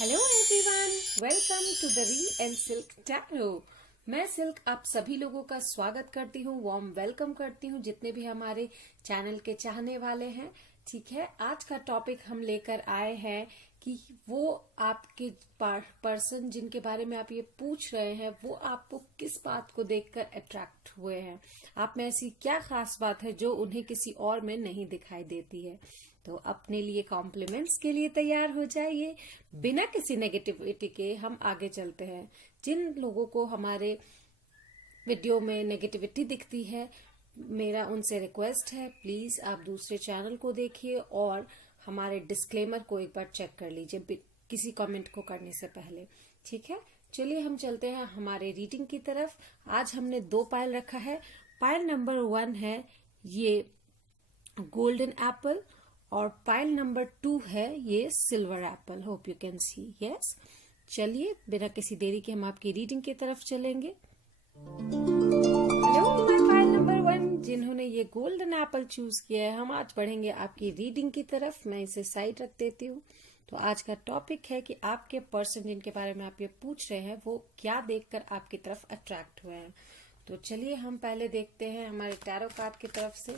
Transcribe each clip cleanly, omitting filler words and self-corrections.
Hello everyone, welcome to the ree and Silk tarot. मैं Silk आप सभी लोगों का स्वागत करती हूँ, वार्म वेलकम करती हूँ जितने भी हमारे चैनल के चाहने वाले हैं। ठीक है, आज का टॉपिक हम लेकर आए हैं कि वो आपके पर्सन जिनके बारे में आप ये पूछ रहे हैं वो आपको किस बात को देखकर अट्रैक्ट हुए हैं। आप में ऐसी क्या खास बात है जो उन्हें किसी और में नहीं दिखाई देती है। तो अपने लिए कॉम्प्लीमेंट्स के लिए तैयार हो जाइए। बिना किसी नेगेटिविटी के हम आगे चलते हैं। जिन लोगों को हमारे वीडियो में नेगेटिविटी दिखती है, मेरा उनसे रिक्वेस्ट है, प्लीज आप दूसरे चैनल को देखिए और हमारे डिस्क्लेमर को एक बार चेक कर लीजिए किसी कमेंट को करने से पहले। ठीक है, चलिए हम चलते हैं हमारे रीडिंग की तरफ। आज हमने 2 पायल रखा है। पायल नंबर 1 है ये गोल्डन एप्पल और पाइल नंबर 2 है ये silver Apple. Hope you can C. Yes, चलिए बिना किसी देरी के हम आपकी रीडिंग की तरफ चलेंगे। हेलो माय पाइल नंबर 1, जिन्होंने ये गोल्डन एप्पल चूज किया है, हम आज बढ़ेंगे आपकी रीडिंग की तरफ। मैं इसे साइड रख देती हूँ। तो आज का टॉपिक है कि आपके पर्सन जिनके बारे में आप ये पूछ रहे हैं वो क्या देखकर आपकी तरफ अट्रैक्ट हुए हैं। तो चलिए हम पहले देखते हैं हमारे टैरो कार्ड की तरफ से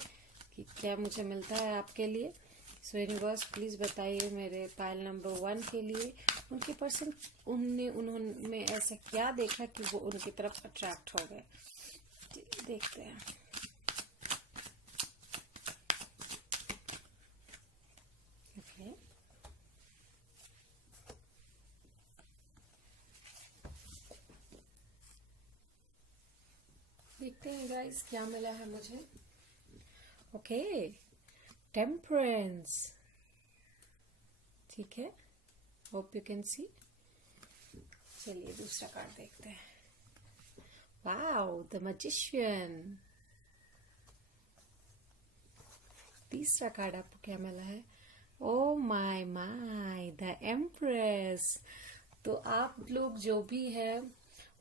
कि क्या मुझे मिलता है आपके लिए। सो यूनिवर्स प्लीज बताइए मेरे पाइल नंबर 1 के लिए उनके पर्सन उन्होंने ऐसा क्या देखा कि वो उनकी तरफ अट्रैक्ट हो गए। देखते हैं। ओके, देखते हैं गाइस क्या मिला है मुझे। Okay, temperance. ठीक है, होप यू कैन सी। चलिए दूसरा कार्ड देखते हैं। Wow, the magician. तीसरा कार्ड आपको क्या मिला है? Oh my my, the empress. तो आप लोग जो भी है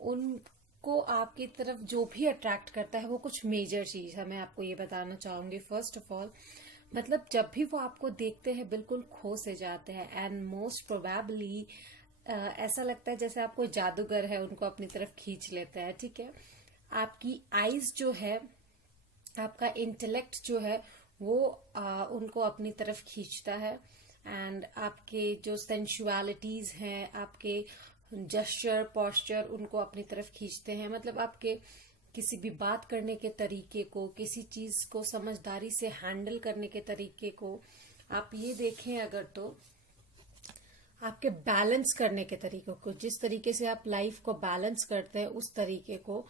उनको आपकी तरफ जो भी अट्रैक्ट करता है वो कुछ मेजर चीज है। मैं आपको ये बताना चाहूंगी फर्स्ट ऑफ ऑल, मतलब जब भी वो आपको देखते हैं बिल्कुल खो से जाते हैं एंड मोस्ट प्रोबेबली ऐसा लगता है जैसे आप कोई जादूगर है उनको अपनी तरफ खींच लेते हैं। ठीक है, आपकी आईज जो है, आपका इंटेलेक्ट जो है वो उनको अपनी तरफ खींचता है एंड आपके जो सेंसुअलिटीज हैं, आपके जेस्चर पोस्चर उनको अपनी तरफ खींचते हैं। मतलब आपके किसी भी बात करने के तरीके को, किसी चीज को समझदारी से हैंडल करने के तरीके को, आप ये देखें अगर तो आपके बैलेंस करने के तरीके को, जिस तरीके से आप लाइफ को बैलेंस करते हैं उस तरीके को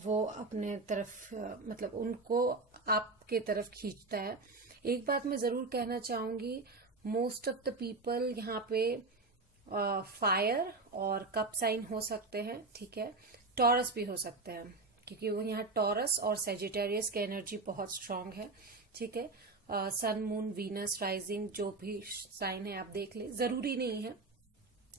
वो अपने तरफ मतलब उनको आपके तरफ खींचता है। एक बात मैं जरूर कहना चाहूंगी, मोस्ट ऑफ द पीपल यहाँ पे फायर और कप साइन हो सकते हैं। ठीक है, टॉरस भी हो सकते हैं क्योंकि वो यहाँ टॉरस और सेजिटेरियस की एनर्जी बहुत स्ट्रांग है। ठीक है, सन मून वीनस राइजिंग जो भी साइन है आप देख ले, जरूरी नहीं है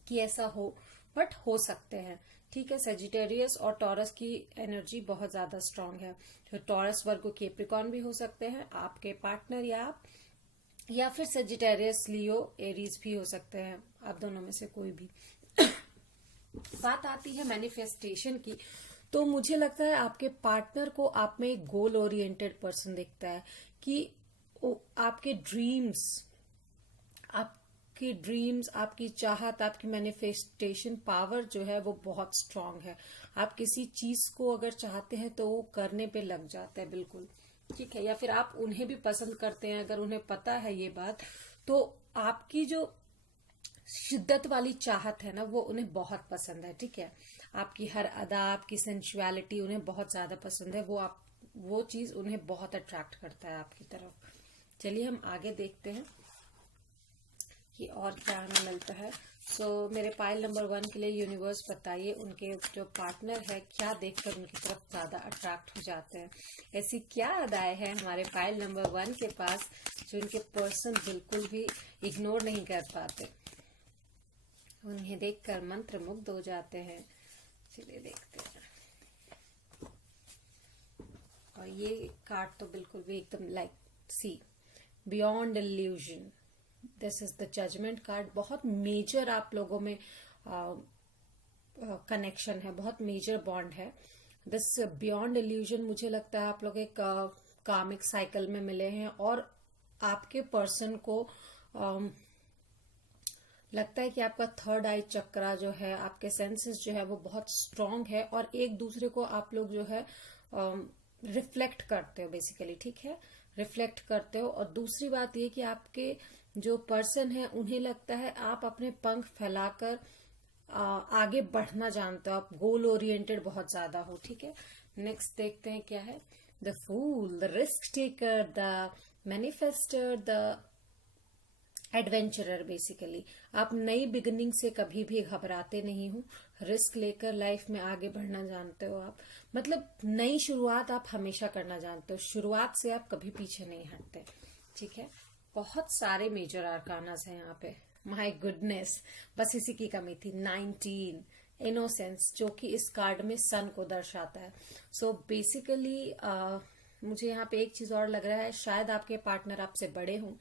कि ऐसा हो बट हो सकते हैं। ठीक है, सेजिटेरियस और टॉरस की एनर्जी बहुत ज्यादा स्ट्रांग है। तो टॉरस वर्गो कैप्रिकॉर्न भी हो सकते हैं आपके पार्टनर या आप, या फिर सेजिटेरियस लियो एरीज भी हो सकते हैं, आप दोनों में से कोई भी। बात आती है मैनिफेस्टेशन की, तो मुझे लगता है आपके पार्टनर को आप में एक गोल ओरिएंटेड पर्सन दिखता है कि आपके ड्रीम्स, आपकी चाहत, आपकी मैनिफेस्टेशन पावर जो है वो बहुत स्ट्रांग है। आप किसी चीज को अगर चाहते हैं तो वो करने पे लग जाते हैं बिल्कुल। ठीक है, या फिर आप उन्हें भी पसंद करते हैं, अगर उन्हें पता है ये बात, तो आपकी जो शिद्दत वाली चाहत है ना वो उन्हें बहुत पसंद है। ठीक है, आपकी हर अदा, आपकी सेंसुअलिटी उन्हें बहुत ज्यादा पसंद है। वो चीज उन्हें बहुत अट्रैक्ट करता है आपकी तरफ। चलिए हम आगे देखते हैं कि और क्या हमें मिलता है। सो मेरे पाइल नंबर 1 के लिए यूनिवर्स बताइए उनके जो पार्टनर है क्या देखकर उनकी तरफ ज्यादा अट्रैक्ट हो जाते हैं। ऐसी क्या अदाएं हैं हमारे पाइल नंबर 1 के पास जो उनके पर्सन बिल्कुल भी इग्नोर नहीं कर पाते, उन्हें देखकर मंत्र मुग्ध हो जाते हैं। चलिए देखते हैं। और ये कार्ड तो बिल्कुल भी एकदम like see beyond illusion, this is the judgement card. बहुत मेजर आप लोगों में कनेक्शन है, बहुत मेजर बॉन्ड है। दिस बियॉन्ड इल्यूजन, मुझे लगता है आप लोग एक कामिक साइकिल में मिले हैं और आपके पर्सन को लगता है कि आपका थर्ड आई चक्रा जो है, आपके सेंसेस जो है वो बहुत स्ट्रांग है और एक दूसरे को आप लोग जो है रिफ्लेक्ट करते हो बेसिकली, ठीक है, रिफ्लेक्ट करते हो। और दूसरी बात ये कि आपके जो पर्सन है उन्हें लगता है आप अपने पंख फैलाकर आगे बढ़ना जानते हो, आप गोल ओरिएंटेड बहुत ज्यादा हो, ठीक है। नेक्स्ट देखते हैं क्या है। The fool, the risk taker, the manifester, the adventurer. Basically आप नई बिगिनिंग से कभी भी घबराते नहीं हो, रिस्क लेकर लाइफ में आगे बढ़ना जानते हो आप, मतलब नई शुरुआत आप हमेशा करना जानते हो, शुरुआत से आप कभी पीछे नहीं हटते, ठीक है। बहुत सारे मेजर आर्कानास हैं यहाँ पे, माय गुडनेस, बस इसी की कमी थी। 19 इनोसेंस, जो कि इस कार्ड में सन को दर्शाता है। सो बेसिकली मुझे यहाँ पे एक चीज और लग रहा है, शायद आपके पार्टनर आपसे बड़े हों।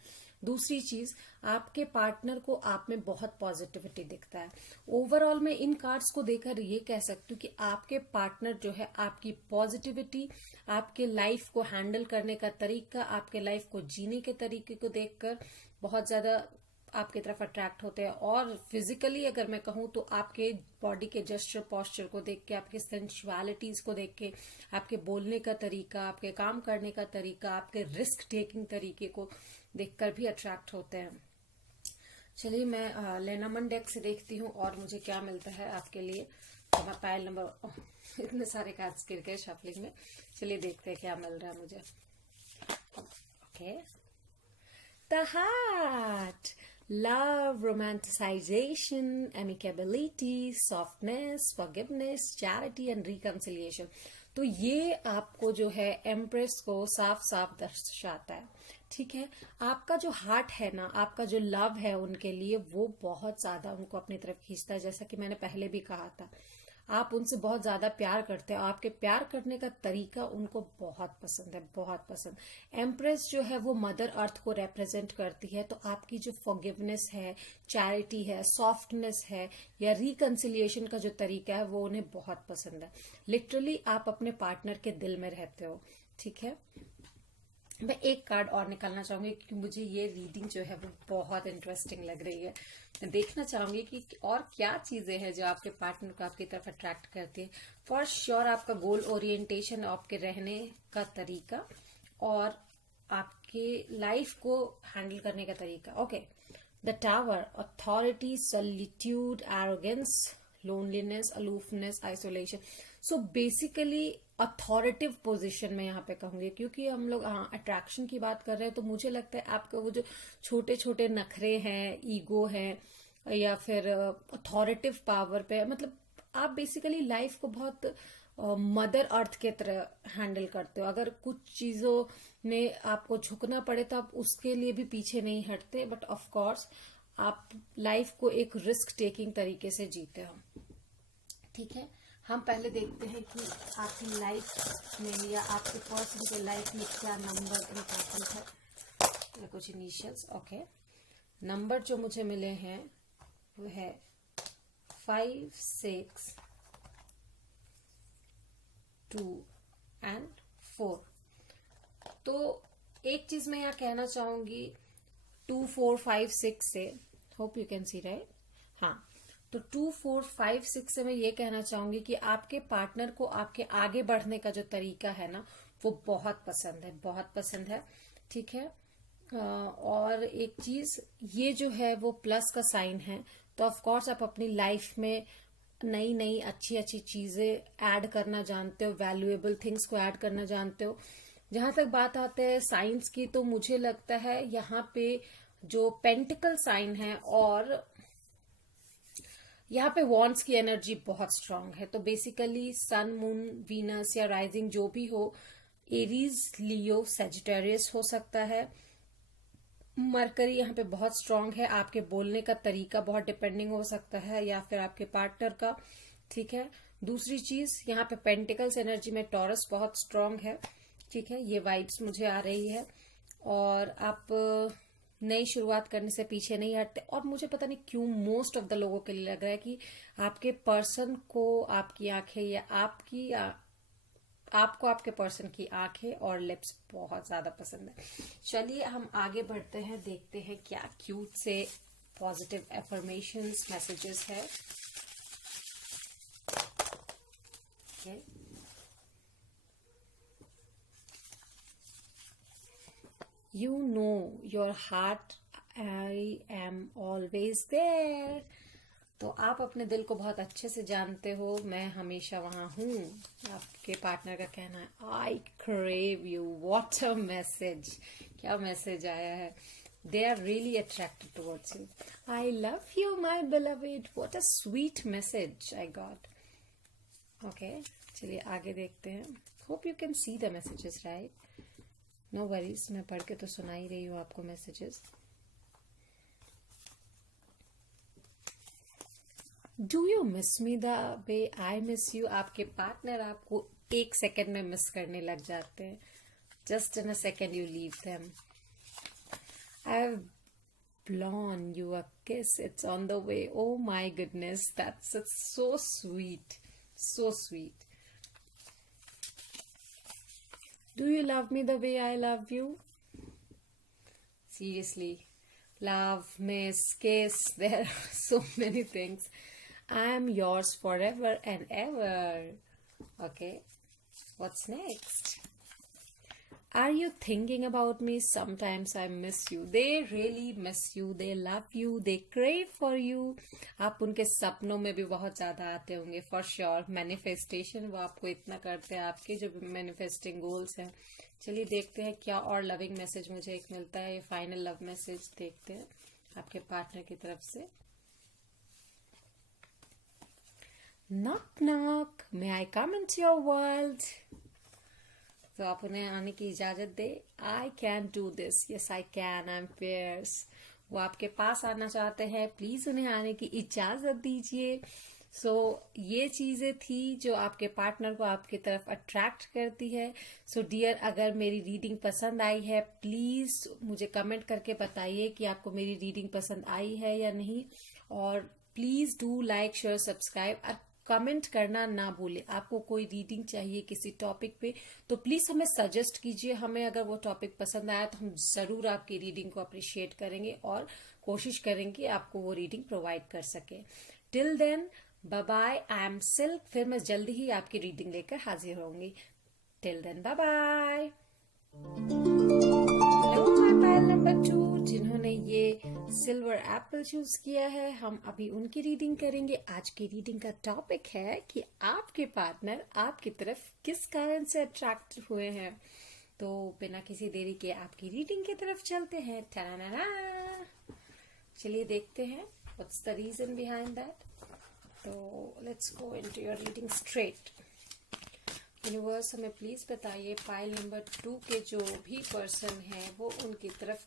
दूसरी चीज, आपके पार्टनर को आप में बहुत पॉजिटिविटी दिखता है। ओवरऑल मैं इन कार्ड्स को देखकर ये कह सकती हूँ कि आपके पार्टनर जो है आपकी पॉजिटिविटी, आपके लाइफ को हैंडल करने का तरीका, आपके लाइफ को जीने के तरीके को देखकर बहुत ज्यादा आपकी तरफ अट्रैक्ट होते हैं। और फिजिकली अगर मैं कहूँ तो आपके बॉडी के जेस्चर पोस्चर को देख के, आपके सेंसुअलिटीज को देख के, आपके बोलने का तरीका, आपके काम करने का तरीका, आपके रिस्क टेकिंग तरीके को देखकर भी अट्रैक्ट होते हैं। चलिए मैं लेनामन डेक से देखती हूँ और मुझे क्या मिलता है आपके लिए। तो मैं पायल नंबर इतने सारे कार्ड्स गिर गए शफलिंग में। चलिए देखते हैं क्या मिल रहा है मुझे। Okay, the heart, love, romanticization, amicability, softness, forgiveness, charity and reconciliation। तो ये आपको जो है एम्प्रेस को साफ साफ दर्शाता है, ठीक है। आपका जो हार्ट है ना, आपका जो लव है उनके लिए, वो बहुत ज्यादा उनको अपनी तरफ खींचता है। जैसा कि मैंने पहले भी कहा था, आप उनसे बहुत ज्यादा प्यार करते हो, आपके प्यार करने का तरीका उनको बहुत पसंद है, बहुत पसंद। एम्प्रेस जो है वो मदर अर्थ को रिप्रेजेंट करती है, तो आपकी जो फॉरगिवनेस है, चैरिटी है, सॉफ्टनेस है या रिकंसिलिएशन का जो तरीका है वो उन्हें बहुत पसंद है। लिटरली आप अपने पार्टनर के दिल में रहते हो, ठीक है। मैं एक कार्ड और निकालना चाहूंगी क्योंकि मुझे ये रीडिंग जो है वो बहुत इंटरेस्टिंग लग रही है। मैं देखना चाहूंगी कि और क्या चीजें हैं जो आपके पार्टनर को आपकी तरफ अट्रैक्ट करती है। फॉर श्योर आपका गोल ओरिएंटेशन, आपके रहने का तरीका और आपके लाइफ को हैंडल करने का तरीका। Okay, the tower, authority, solitude, arrogance, loneliness, aloofness, isolation. So basically authoritative position में यहाँ पे कहूंगी, क्योंकि हम लोग अट्रैक्शन की बात कर रहे हैं, तो मुझे लगता है आपका वो जो छोटे छोटे नखरे हैं, ईगो है या फिर अथॉरिटिव पावर पे, मतलब आप बेसिकली लाइफ को बहुत मदर अर्थ के तरह हैंडल करते हो। अगर कुछ चीजों ने आपको झुकना पड़े तो आप उसके लिए भी पीछे नहीं हटते, बट ऑफ कोर्स आप लाइफ को एक रिस्क टेकिंग तरीके से जीते हो, ठीक है। हम पहले देखते हैं कि आपकी लाइफ में या आपके पर्सन के लाइफ में क्या नंबर इम्पोर्टेंट है या कुछ इनिशियल्स। ओके, नंबर जो मुझे मिले हैं वो है 5, 6, 2 एंड 4। तो एक चीज मैं यहाँ कहना चाहूंगी 2, 4, 5, 6 से, hope you can C right, हाँ, तो 2, 4, 5, 6 से मैं ये कहना चाहूंगी कि आपके पार्टनर को आपके आगे बढ़ने का जो तरीका है ना वो बहुत पसंद है, बहुत पसंद है, ठीक है। और एक चीज, ये जो है वो प्लस का साइन है, तो ऑफ कोर्स आप अपनी लाइफ में नई नई अच्छी अच्छी चीजें ऐड करना जानते हो, वैल्यूएबल थिंग्स को ऐड करना जानते हो। जहां तक बात आते हैं साइंस की, तो मुझे लगता है यहाँ पे जो पेंटिकल साइन है और यहाँ पे वॉन्ड्स की एनर्जी बहुत स्ट्रांग है। तो बेसिकली सन, मून, वीनस या राइजिंग जो भी हो, एरीज, लियो, सेजिटेरियस हो सकता है। मरकरी यहाँ पे बहुत स्ट्रांग है, आपके बोलने का तरीका बहुत डिपेंडिंग हो सकता है या फिर आपके पार्टनर का, ठीक है। दूसरी चीज, यहाँ पे पेंटिकल्स एनर्जी में टॉरस बहुत स्ट्रांग है, ठीक है। ये वाइब्स मुझे आ रही है। और आप नई शुरुआत करने से पीछे नहीं हटते। और मुझे पता नहीं क्यों मोस्ट ऑफ द लोगों के लिए लग रहा है कि आपके पर्सन को आपकी आंखें या आपको आपके पर्सन की आंखें और लिप्स बहुत ज्यादा पसंद है। चलिए हम आगे बढ़ते हैं, देखते हैं क्या क्यूट से पॉजिटिव एफर्मेशंस मैसेजेस है। Okay. You know your heart, I am always there. तो आप अपने दिल को बहुत अच्छे से जानते हो, मैं हमेशा वहां हूँ। आपके पार्टनर का कहना है I crave you. What a message, क्या मैसेज आया है। They are really attracted towards you. I love you my beloved. What a sweet message I got. Okay, चलिए आगे देखते हैं। Hope you can see the messages right. No worries, मैं पढ़ के तो सुना ही रही हूँ आपको messages. Do you miss me the way I miss you. आपके पार्टनर आपको एक सेकेंड में मिस करने लग जाते हैं। Just in a second you leave them. I have blown you a kiss, it's on the way. Oh my goodness, that's so sweet, so sweet. Do you love me the way I love you? Seriously, love, miss, kiss, there are so many things. I am yours forever and ever. Okay, what's next? Are you thinking about me? Sometimes I miss you. They really miss you. They love you. They crave for you. आप उनके सपनों में भी बहुत ज्यादा आते होंगे for sure. Manifestation वो आपको इतना करते हैं, आपके जो मैनिफेस्टिंग गोल्स हैं। चलिए देखते हैं क्या और लविंग मैसेज मुझे एक मिलता है। ये फाइनल लव मैसेज देखते हैं आपके पार्टनर की तरफ से। Knock knock, may I come into your world. तो आप उन्हें आने की इजाजत दे। I can do this, yes I can, I am fierce. वो आपके पास आना चाहते हैं, प्लीज उन्हें आने की इजाजत दीजिए। सो ये चीजें थी जो आपके पार्टनर को आपकी तरफ अट्रैक्ट करती है। सो डियर, अगर मेरी रीडिंग पसंद आई है प्लीज मुझे कमेंट करके बताइए कि आपको मेरी रीडिंग पसंद आई है या नहीं। और please do like, share, subscribe. Comment करना ना भूले। आपको कोई रीडिंग चाहिए किसी टॉपिक पे तो प्लीज हमें सजेस्ट कीजिए। हमें अगर वो टॉपिक पसंद आया तो हम जरूर आपकी रीडिंग को अप्रिशिएट करेंगे और कोशिश करेंगे आपको वो रीडिंग प्रोवाइड कर सके। Till then bye bye, I am Silk. फिर मैं जल्दी ही आपकी रीडिंग लेकर हाजिर होंगी। Till then bye bye. Hello my pile number 2, जिन्होंने ये सिल्वर एप्पल चूज किया है, हम अभी उनकी रीडिंग करेंगे। आज की रीडिंग का टॉपिक है कि आपके पार्टनर आपकी तरफ किस कारण से अट्रैक्ट हुए हैं। तो बिना किसी देरी के आपकी रीडिंग की तरफ चलते हैं। टनाना, चलिए देखते हैं what's the reason behind that. तो let's go into your reading straight. Universe हमें प्लीज बताइए पाइल नंबर 2 के जो भी पर्सन है वो उनकी तरफ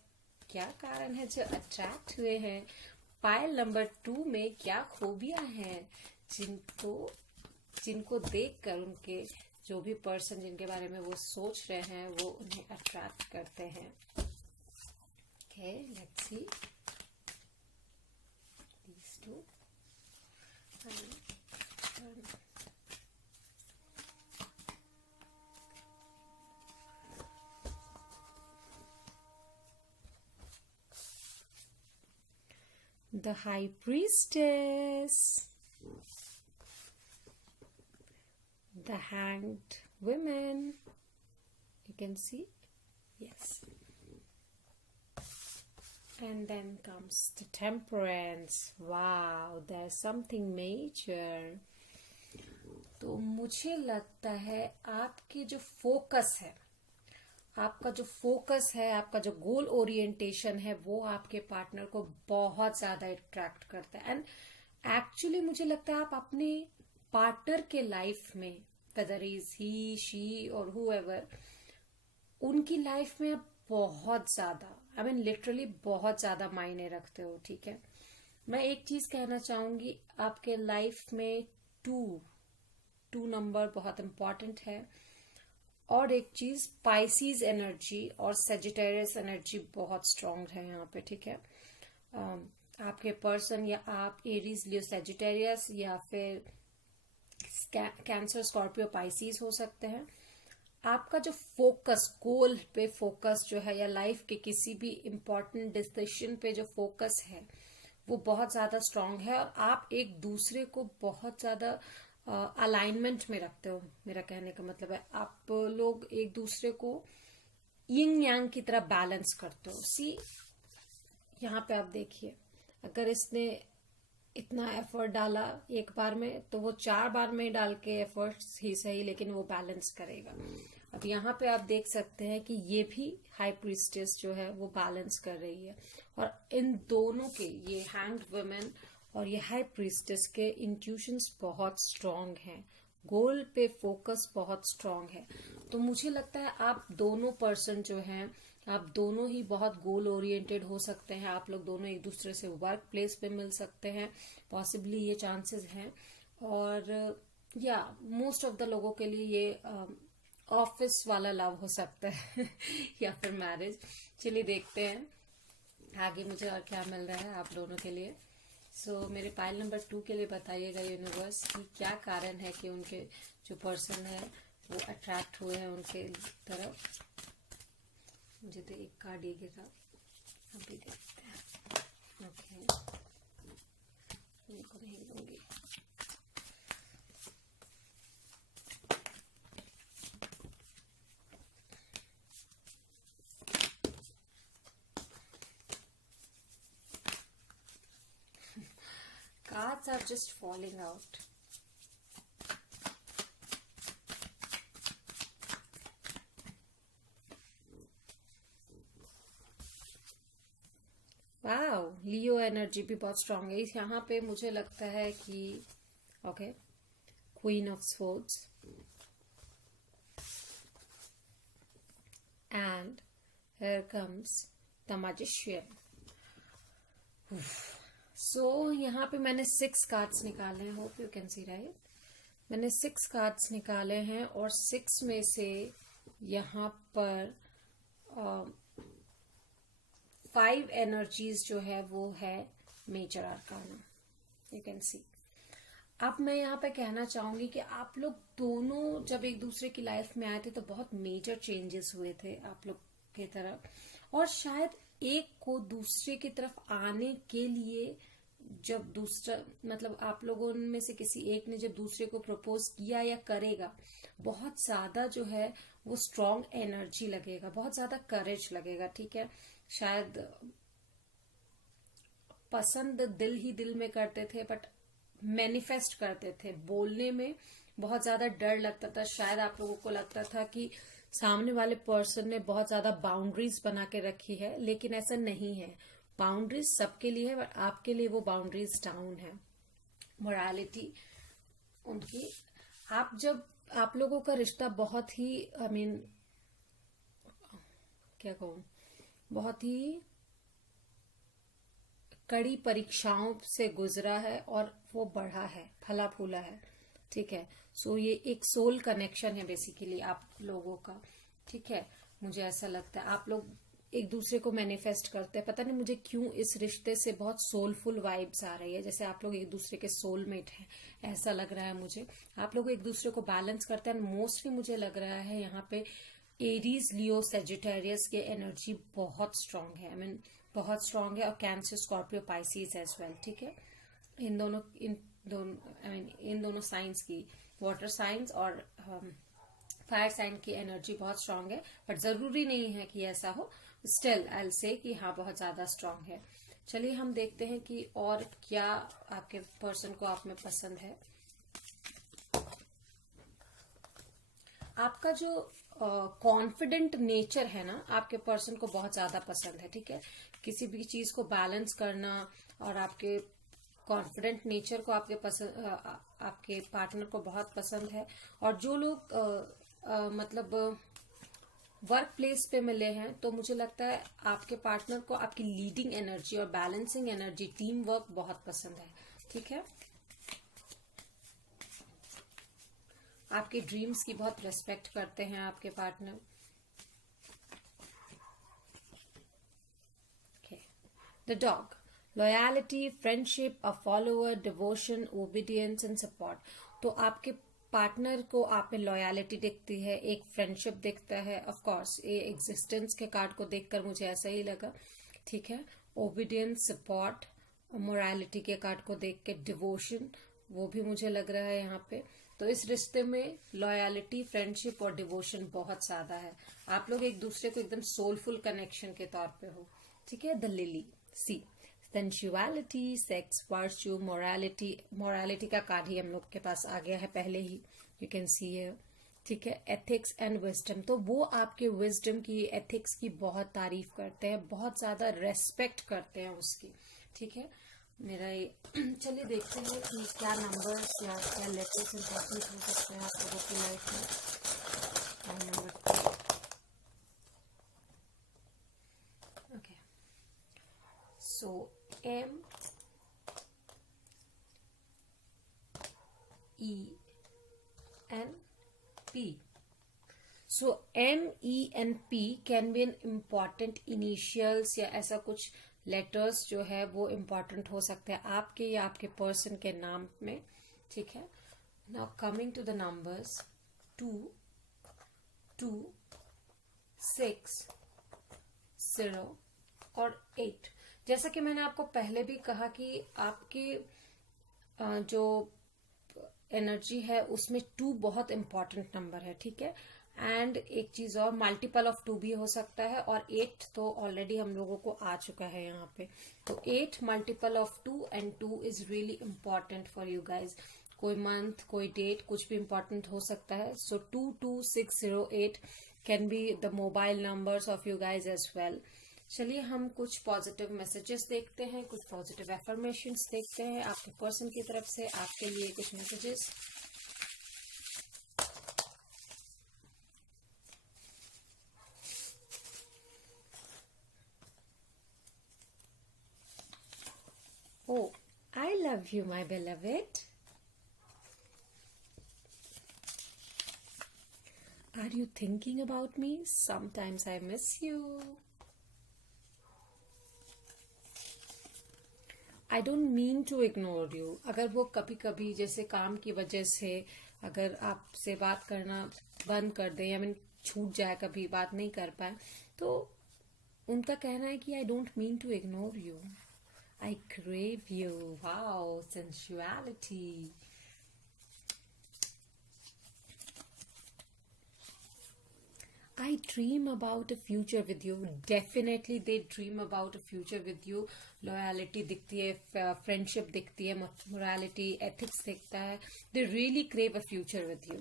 क्या कारण है जो अट्रैक्ट हुए हैं। पाइल नंबर 2 में क्या खूबियां हैं जिनको देखकर उनके जो भी पर्सन जिनके बारे में वो सोच रहे हैं वो उन्हें अट्रैक्ट करते हैं। Okay, let's see these two. The High Priestess, the Hanged Women, you can see, yes, and then comes the Temperance. Wow, there's something major. तो मुझे लगता है आपकी जो फोकस है, आपका जो फोकस है, आपका जो गोल ओरिएंटेशन है वो आपके पार्टनर को बहुत ज्यादा अट्रैक्ट करता है। एंड एक्चुअली मुझे लगता है आप अपने पार्टनर के लाइफ में, वेदर इज ही, शी और हुएवर, उनकी लाइफ में आप बहुत ज्यादा, आई मीन लिटरली बहुत ज्यादा मायने रखते हो। ठीक है, मैं एक चीज कहना चाहूंगी, आपके लाइफ में टू नंबर बहुत इम्पोर्टेंट है। और एक चीज, पाइसीज एनर्जी और सेजिटेरियस एनर्जी बहुत स्ट्रांग है यहाँ पे, ठीक है। आपके पर्सन या आप एरीज, लियो, सेजिटेरियस या फिर कैंसर, स्कॉर्पियो, पाइसीज हो सकते हैं। आपका जो फोकस, गोल पे फोकस जो है, या लाइफ के किसी भी इम्पोर्टेंट डिसीजन पे जो फोकस है वो बहुत ज्यादा स्ट्रांग है, और आप एक दूसरे को बहुत ज्यादा अलाइनमेंट में रखते हो। मेरा कहने का मतलब है आप लोग एक दूसरे को यिंग यांग की तरह बैलेंस करते हो। सी यहाँ पे आप देखिए, अगर इसने इतना एफर्ट डाला एक बार में, तो वो 4 बार में डाल के एफर्ट्स ही सही, लेकिन वो बैलेंस करेगा। अब यहाँ पे आप देख सकते हैं कि ये भी हाई प्रीस्टेस जो है वो बैलेंस कर रही है, और इन दोनों के, ये हैंग्ड वुमेन और ये हाई प्रीस्टेस के इंट्यूशंस बहुत स्ट्रांग हैं, गोल पे फोकस बहुत स्ट्रांग है। तो मुझे लगता है आप दोनों पर्सन जो हैं, आप दोनों ही बहुत गोल ओरिएंटेड हो सकते हैं। आप लोग दोनों एक दूसरे से वर्क प्लेस पे मिल सकते हैं, पॉसिबली ये चांसेस हैं। और या मोस्ट ऑफ द लोगों के लिए ये ऑफिस वाला लव हो सकता है या फिर मैरिज। चलिए देखते हैं आगे मुझे और क्या मिल रहा है आप दोनों के लिए। मेरे पाइल नंबर 2 के लिए बताइएगा यूनिवर्स कि क्या कारण है कि उनके जो पर्सन है वो अट्रैक्ट हुए हैं उनके तरफ। मुझे तो एक कार्ड ये गिरा, अभी देखते हैं। ओके, इनको नहीं लूंगी। Cards are just falling out. Wow, Leo energy भी बहुत स्ट्रांग है यहाँ पे। मुझे लगता है कि okay, queen of swords and here comes the magician. यहाँ पे मैंने 6 कार्ड्स निकाले हैं, hope you can C right. मैंने 6 कार्ड्स निकाले हैं और 6 में से यहाँ पर 5 एनर्जीज जो है वो है major arcana, you can see. अब मैं यहाँ पे कहना चाहूंगी कि आप लोग दोनों जब एक दूसरे की लाइफ में आए थे तो बहुत मेजर चेंजेस हुए थे आप लोग की तरफ, और शायद एक को दूसरे की तरफ आने के लिए जब दूसरा, मतलब आप लोगों में से किसी एक ने जब दूसरे को प्रपोज किया या करेगा, बहुत ज्यादा जो है वो स्ट्रॉन्ग एनर्जी लगेगा, बहुत ज्यादा करेज लगेगा, ठीक है। शायद पसंद दिल ही दिल में करते थे, बट मैनिफेस्ट करते थे, बोलने में बहुत ज्यादा डर लगता था। शायद आप लोगों को लगता था कि सामने वाले पर्सन ने बहुत ज्यादा बाउंड्रीज बना के रखी है, लेकिन ऐसा नहीं है। बाउंड्रीज सबके लिए है, बट आपके लिए वो बाउंड्रीज डाउन है, मोरालिटी उनकी। आप लोगों का रिश्ता बहुत ही क्या कहूं, बहुत ही कड़ी परीक्षाओं से गुजरा है और वो बढ़ा है, फला फूला है, ठीक है। ये एक सोल कनेक्शन है बेसिकली आप लोगों का, ठीक है। मुझे ऐसा लगता है आप लोग एक दूसरे को मैनिफेस्ट करते हैं। पता नहीं मुझे क्यों इस रिश्ते से बहुत सोलफुल वाइब्स आ रही है, जैसे आप लोग एक दूसरे के सोलमेट हैं, ऐसा लग रहा है मुझे। आप लोग एक दूसरे को बैलेंस करते हैं। मोस्टली मुझे लग रहा है यहाँ पे एरीज, लियो, सेजिटेरियस के एनर्जी बहुत स्ट्रांग है, बहुत स्ट्रांग है, और Cancer, Scorpio, Pisces as well, ठीक है। इन दोनों साइंस की, वाटर साइंस और फायर साइन की एनर्जी बहुत स्ट्रांग है, बट जरूरी नहीं है कि ऐसा हो। स्टिल आई विल से कि हाँ बहुत ज्यादा स्ट्रांग है। चलिए हम देखते हैं कि और क्या आपके पर्सन को आप में पसंद है। आपका जो कॉन्फिडेंट नेचर है ना, आपके पर्सन को बहुत ज्यादा पसंद है, ठीक है। किसी भी चीज को बैलेंस करना, और आपके कॉन्फिडेंट नेचर को आपके पार्टनर को बहुत पसंद है। और जो लोग मतलब वर्क प्लेस पे मिले हैं, तो मुझे लगता है आपके पार्टनर को आपकी लीडिंग एनर्जी और बैलेंसिंग एनर्जी, टीम वर्क बहुत पसंद है, ठीक है। आपके ड्रीम्स की बहुत रेस्पेक्ट करते हैं आपके partner. The dog. Loyalty, friendship, a follower, devotion, obedience and support. तो आपके पार्टनर को आप में लॉयलिटी दिखती है, एक फ्रेंडशिप दिखता है। ऑफ कोर्स ये एग्जिस्टेंस के कार्ड को देखकर मुझे ऐसा ही लगा, ठीक है। ओबीडियंस, सपोर्ट, मोरालिटी के कार्ड को देख के डिवोशन, वो भी मुझे लग रहा है यहाँ पे। तो इस रिश्ते में लॉयलिटी, फ्रेंडशिप और डिवोशन बहुत ज्यादा है। आप लोग एक दूसरे को एकदम सोलफुल कनेक्शन के तौर पे हो, ठीक है। The lily, see, sensuality, sex, virtue, morality का कार्ड ही हम लोग के पास आ गया है पहले ही, यू कैन सी है, ठीक है। एथिक्स एंड विजडम, तो वो आपके विजडम की, एथिक्स की बहुत तारीफ करते हैं, बहुत ज्यादा रेस्पेक्ट करते हैं उसकी, ठीक है। मेरा ये चलिए देखते हैं कि क्या नंबर्स या क्या लेटर्स इंपॉर्टेंट हो सकते हैं आप लोगों की लाइफ में। Number 2, okay, so M E N P. So M E N P can be an important initials या ऐसा कुछ लेटर्स जो है वो इम्पॉर्टेंट हो सकते हैं आपके या आपके पर्सन के नाम में, ठीक है। Now coming to the numbers 2, 2, 6, 0 और 8। जैसा कि मैंने आपको पहले भी कहा कि आपकी जो एनर्जी है उसमें 2 बहुत इंपॉर्टेंट नंबर है, ठीक है। एंड एक चीज और, मल्टीपल ऑफ 2 भी हो सकता है, और 8 तो ऑलरेडी हम लोगों को आ चुका है यहाँ पे। तो 8 multiple of 2 and 2 is really important for you guys. कोई मंथ, कोई डेट, कुछ भी इम्पॉर्टेंट हो सकता है। So 22608 can be the mobile numbers of you guys as well. चलिए हम कुछ पॉजिटिव मैसेजेस देखते हैं, कुछ पॉजिटिव एफर्मेशंस देखते हैं आपके पर्सन की तरफ से आपके लिए कुछ messages. Oh, I love you, my beloved. Are you thinking about me? Sometimes I miss you. I don't mean to ignore you. अगर वो कभी कभी जैसे काम की वजह से अगर आपसे बात करना बंद कर दे या छूट जाए, कभी बात नहीं कर पाए, तो उनका कहना है कि I don't mean to ignore you. I crave you. Wow, sensuality. I dream about a future with you. Definitely they dream about a future with you. Loyalty दिखती है, friendship दिखती है, morality, ethics दिखता है. They really crave a future with you.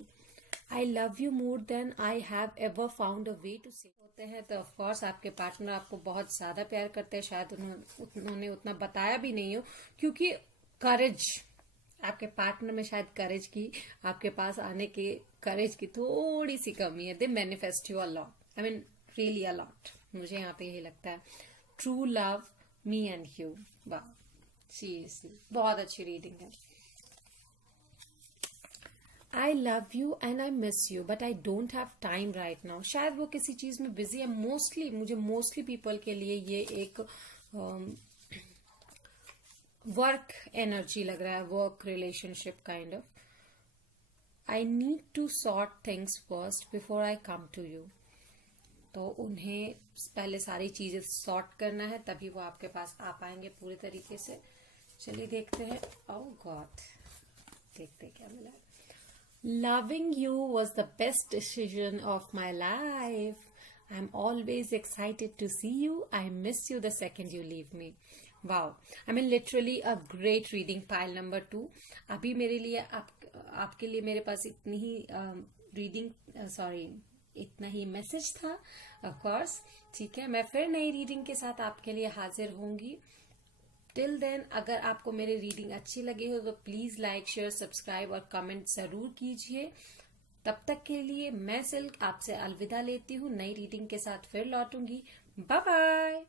I love you more than I have ever found a way to say. होते हैं तो of course आपके पार्टनर आपको बहुत ज्यादा प्यार करते हैं, शायद उन्होंने उतना बताया भी नहीं हो, क्योंकि करेज आपके पार्टनर में, शायद करेज की, आपके पास आने के करेज की थोड़ी सी कमी है। They manifest you a lot, I mean really a lot, मुझे यहाँ पे यही लगता है। True love, me and you, वाह, सीरियसली बहुत अच्छी रीडिंग है। I love you and I miss you but I don't have time right now. शायद वो किसी चीज में बिजी है। मोस्टली पीपल के लिए ये एक वर्क एनर्जी लग रहा है, work relationship kind of. I need to sort things first before I come to you. तो उन्हें पहले सारी चीजें सॉर्ट करना है, तभी वो आपके पास आ पाएंगे पूरी तरीके से। चलिए देखते हैं। ओह गॉड, देखते क्या मिला। Loving you was the best decision of my life. I'm always excited to see you. I miss you the second you leave me. Wow. I mean literally a great reading, pile number 2. अभी मेरे लिए आपके लिए मेरे पास इतनी ही इतना ही message था, of course, ठीक है। मैं फिर नई रीडिंग के साथ आपके लिए हाजिर होंगी। टिल देन, अगर आपको मेरी रीडिंग अच्छी लगी हो तो प्लीज लाइक, शेयर, सब्सक्राइब और कमेंट जरूर कीजिए। तब तक के लिए मैं सिल्क आपसे अलविदा लेती हूँ, नई रीडिंग के साथ फिर लौटूंगी। Bye bye.